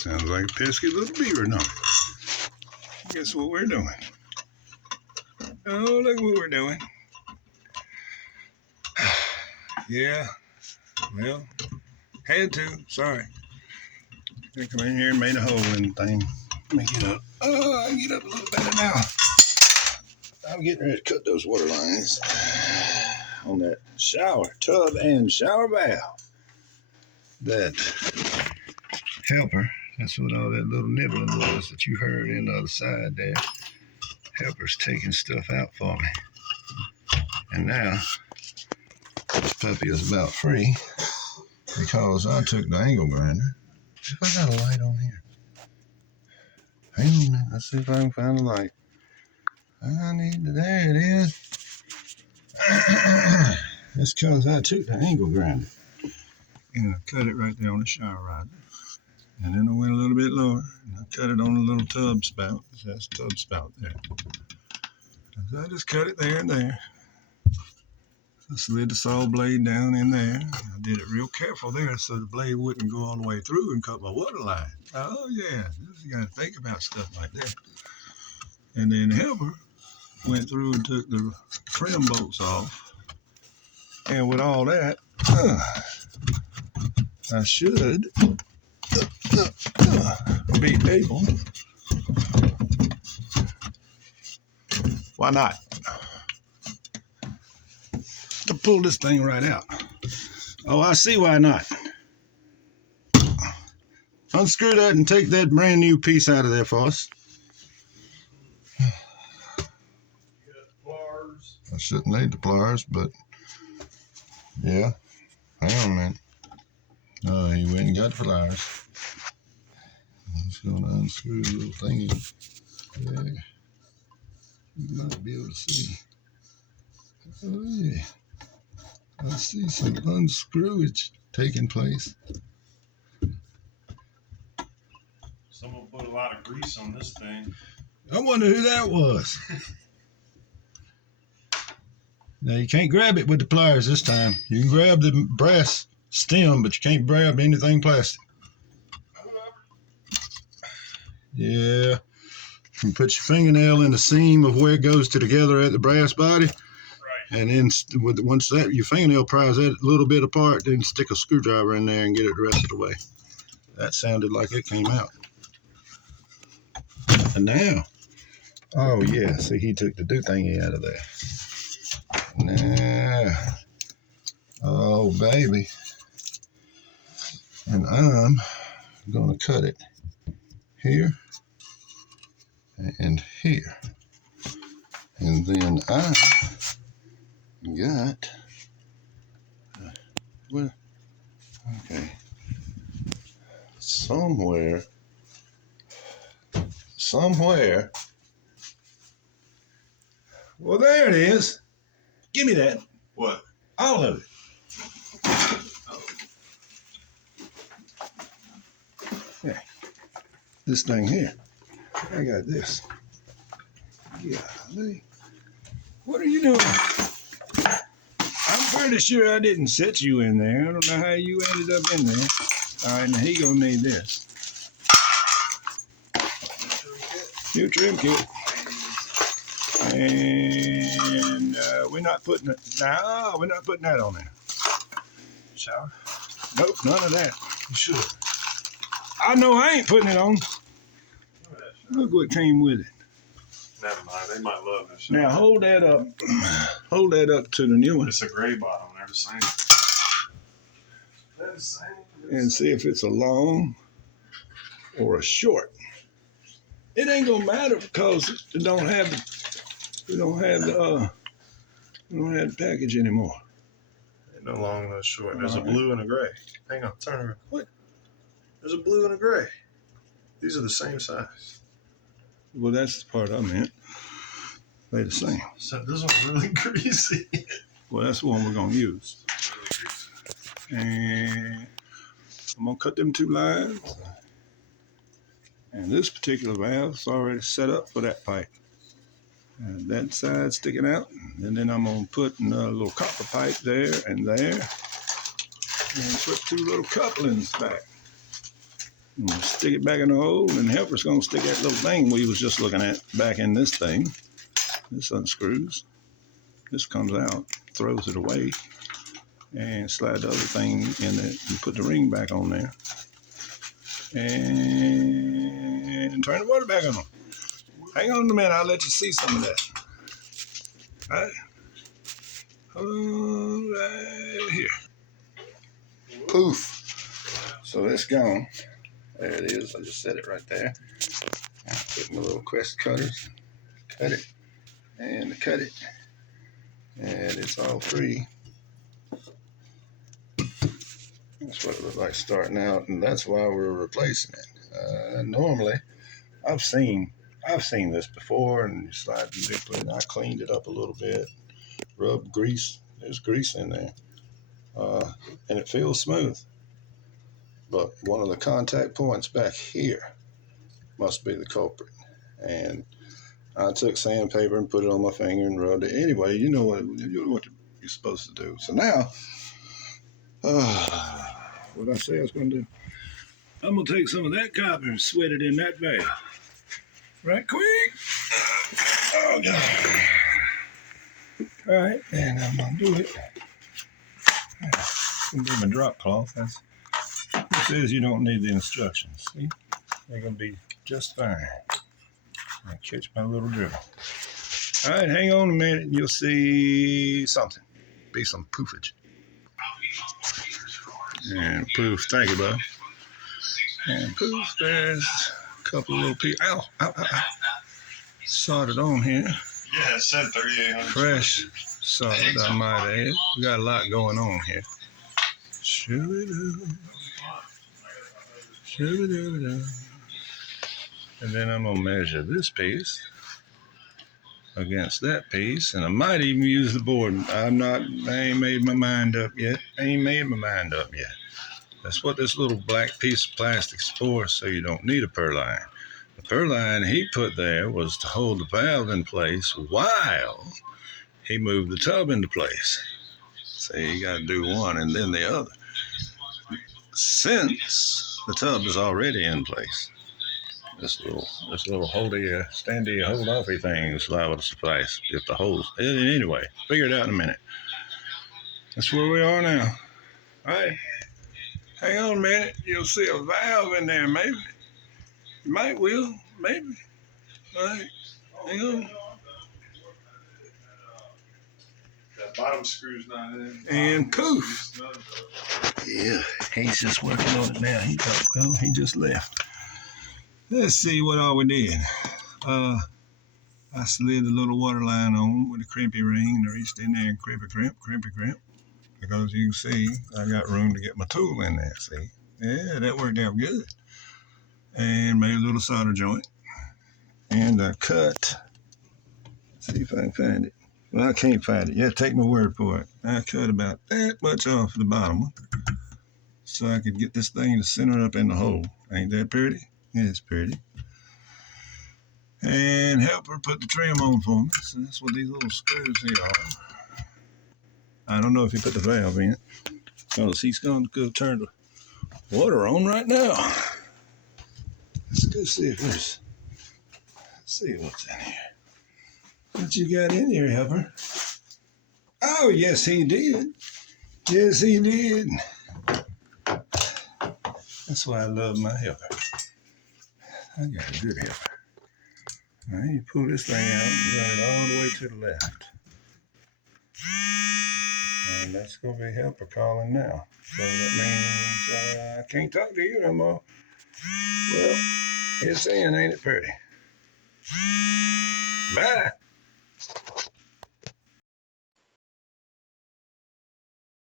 Sounds like a pesky little beaver, no? Guess what we're doing? Oh, look what we're doing. Yeah, well, had to, sorry. I come in here and made a hole in the thing. Let me get up. Oh, I can get up a little better now. I'm getting ready to cut those water lines on that shower tub and shower valve. That helper, that's what all that little nibbling was that you heard in the other side there. Helper's taking stuff out for me. And now, this puppy is about free because I took the angle grinder. I got a light on here. Hang on a minute, let's see if I can find a light. There it is. That's because I took the angle grinder and I cut it right there on the shower riser. And then I went a little bit lower and I cut it on the little tub spout. That's tub spout there. So I just cut it there and there. I slid the saw blade down in there. I did it real careful there so the blade wouldn't go all the way through and cut my water line. Oh yeah, you gotta think about stuff like that. And then the helper went through and took the trim bolts off. And with all that, I should be able, why not, to pull this thing right out. Oh, I see why not. Unscrew that and take that brand new piece out of there for us. I shouldn't need the pliers, but yeah. Hang on a minute. No, you went and got the pliers. I'm just going to unscrew the little thingy. There. You might be able to see. Oh, yeah. I see some unscrewage taking place. Someone put a lot of grease on this thing. I wonder who that was. Now, you can't grab it with the pliers this time. You can grab the brass stem, but you can't grab anything plastic. Yeah. You can put your fingernail in the seam of where it goes together at the brass body. Right. And then once that your fingernail pries that little bit apart, then stick a screwdriver in there and get it the rest of the way. That sounded like it came out. And now, oh yeah, see, he took the do thingy out of there. Now, oh baby, and I'm gonna cut it here and here, and then I got well, okay, somewhere. Well, there it is. Give me that. What? All of it. Yeah. This thing here. I got this. Golly. What are you doing? I'm pretty sure I didn't set you in there. I don't know how you ended up in there. All right, now he gonna need this. New trim kit. And we're not putting it. No, we're not putting that on there. Shower? Nope, none of that. You should. I know I ain't putting it on. Look what came with it. Never mind. They might love this shower. Now hold that up. Hold that up to the new one. It's a gray bottom. They're the same. They're the same. And see if it's a long or a short. It ain't gonna matter because it don't have the package anymore. Ain't no long, no short. There's a blue and a gray. Hang on, turn around. What? There's a blue and a gray. These are the same size. Well, that's the part I meant. They're the same. So this one's really greasy. Well, that's the one we're gonna use. And I'm gonna cut them 2 lines. And this particular valve is already set up for that pipe. And that side sticking out. And then I'm going to put another little copper pipe there and there. And put 2 little couplings back. I'm gonna stick it back in the hole, and the helper's gonna stick that little thing we was just looking at back in this thing. This unscrews. This comes out, throws it away, and slide the other thing in it and put the ring back on there. And turn the water back on. Hang on a minute, I'll let you see some of that. All right. Hold on right here. Poof. So that's gone. There it is. I just set it right there. I put my little Quest cutters. Cut it. And cut it. And it's all free. That's what it looked like starting out, and that's why we're replacing it. Normally, I've seen this before, and you slide the liquid, and I cleaned it up a little bit, rubbed grease. There's grease in there, and it feels smooth. But one of the contact points back here must be the culprit. And I took sandpaper and put it on my finger and rubbed it. Anyway, you know what you're supposed to do. So now, what I say I was going to do, I'm going to take some of that copper and sweat it in that valve. Right quick. Oh, God. All right, and I'm going to do it. I'm going to do my drop cloth. This says you don't need the instructions. See? They're going to be just fine. I catch my little drill. All right, hang on a minute and you'll see something. Be some poofage. And poof, thank you, bud. And poof, there's a couple of little pieces. Ow, ow, ow, ow. Soldered on here. Yeah, it said 3,800. Fresh solid, I might add. We got a lot going on here. Shoo-doo. Shoo-doo-doo. And then I'm gonna measure this piece against that piece, and I might even use the board. I ain't made my mind up yet. That's what this little black piece of plastic's for, so you don't need a purline. The purline he put there was to hold the valve in place while he moved the tub into place. So you gotta do one and then the other. Since the tub is already in place, this little standy hold offy thing is liable to suffice if the holes. Anyway, figure it out in a minute. That's where we are now. All right, hang on a minute. You'll see a valve in there, maybe. You will, maybe. All right, hang on. That bottom screw's not in. And poof. Yeah, he's just working on it now. He just left. Let's see what all we did. I slid the little water line on with a crimpy ring and reached in there and crimpy crimp. Because you can see, I got room to get my tool in there, see? Yeah, that worked out good. And made a little solder joint. And I cut, see if I can find it. Well, I can't find it. Yeah, take my word for it. I cut about that much off the bottom one so I could get this thing to center up in the hole. Ain't that pretty? Yeah, it's pretty. And help her put the trim on for me. So that's what these little screws here are. I don't know if he put the valve in. Because he's going to go turn the water on right now. Let's go see if there's... Let's see what's in here. What you got in here, helper? Oh, yes, he did. Yes, he did. That's why I love my helper. I got a good helper. All right, you pull this thing out and run it all the way to the left. And that's going to be helper calling now. So that means I can't talk to you no more. Well, it's in, ain't it pretty? Bye.